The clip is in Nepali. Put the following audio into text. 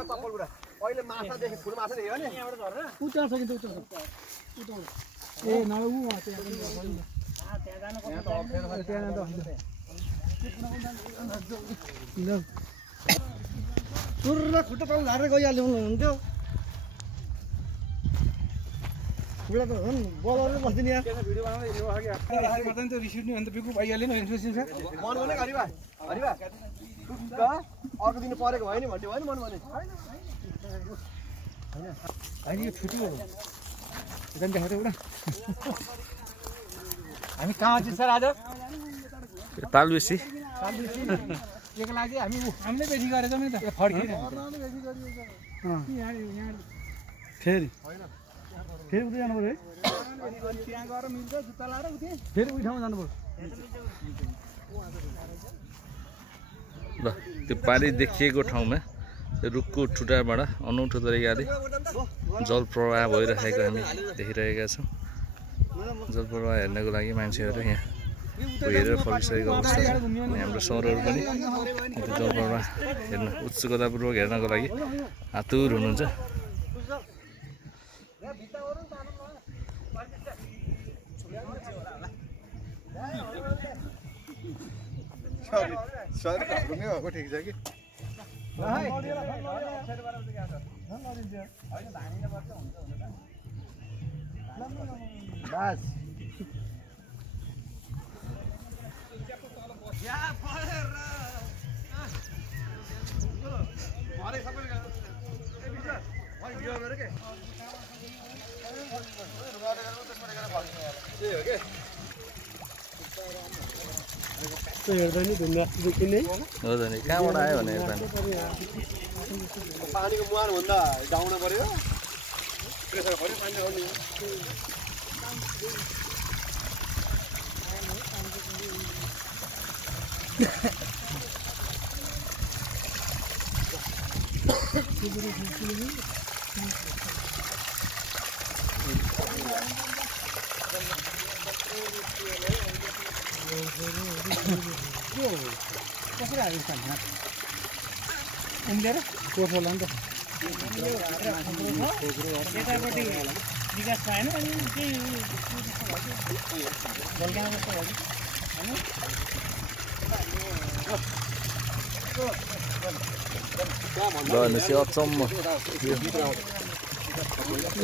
अहिले माछा देखे फुल माछा देख्यो नि यहाँबाट झर्न उता सकिन्छ उता ए नभए उ त्यहाँ पनि त्यहाँ जानु सुरुमा खुट्टा तल झारेर गइहाल्नु हुन्थ्यो खुट्टा त झन् बलरले बस्दिने यहाँ भिडियो बनाउँदै हिँड्नु भयो कि त रिसिभ नि अन्त बिकु भइहाल्यो नि इन्ट्रेस्टिङ छ मन भने हरिबा अर्को दिन परेको भयो नि भन्ने भयो नि मन भने होइन अहिले यो छुट्टी हो एकदम देखाएको एउटा हामी कहाँ चाहिँ सर आज तालबेसी त्यसको लागि हामीले बेसी गरेछौँ नि त फर्किने फेरि फेरि उतै जानु पऱ्यो है त्यहाँ गएर मिल्छ जुत्ता लाएर उतै फेरि उही ठाउँमा जानु पऱ्यो ल त्यो पानी देखिएको ठाउँमा रुखको ठुटाबाट अनौठो तरिकाले जल प्रवाह भइरहेको हामी देखिरहेका छौँ जल प्रवाह हेर्नको लागि मान्छेहरू यहाँ हेरेर फर्किसकेको अवस्था छ अनि हाम्रो सरहरू पनि जल प्रवाह हेर्न उत्सुकतापूर्वक हेर्नको लागि आतुर हुनुहुन्छ ठिक छ कि बस हेर्दा नि ढुङ्गा देखिने हो त नि कहाँबाट आयो भने पानीको मुहान भन्दा डाउन पर्यो प्रेसर खऱ्यो पानी आउने कसरी हाल्छ उम्लेर कोठो होला नि त यतापट्टि विकास पाएन अनि केही बल्कामा जस्तो भयो ल भनेपछि अचम्म ल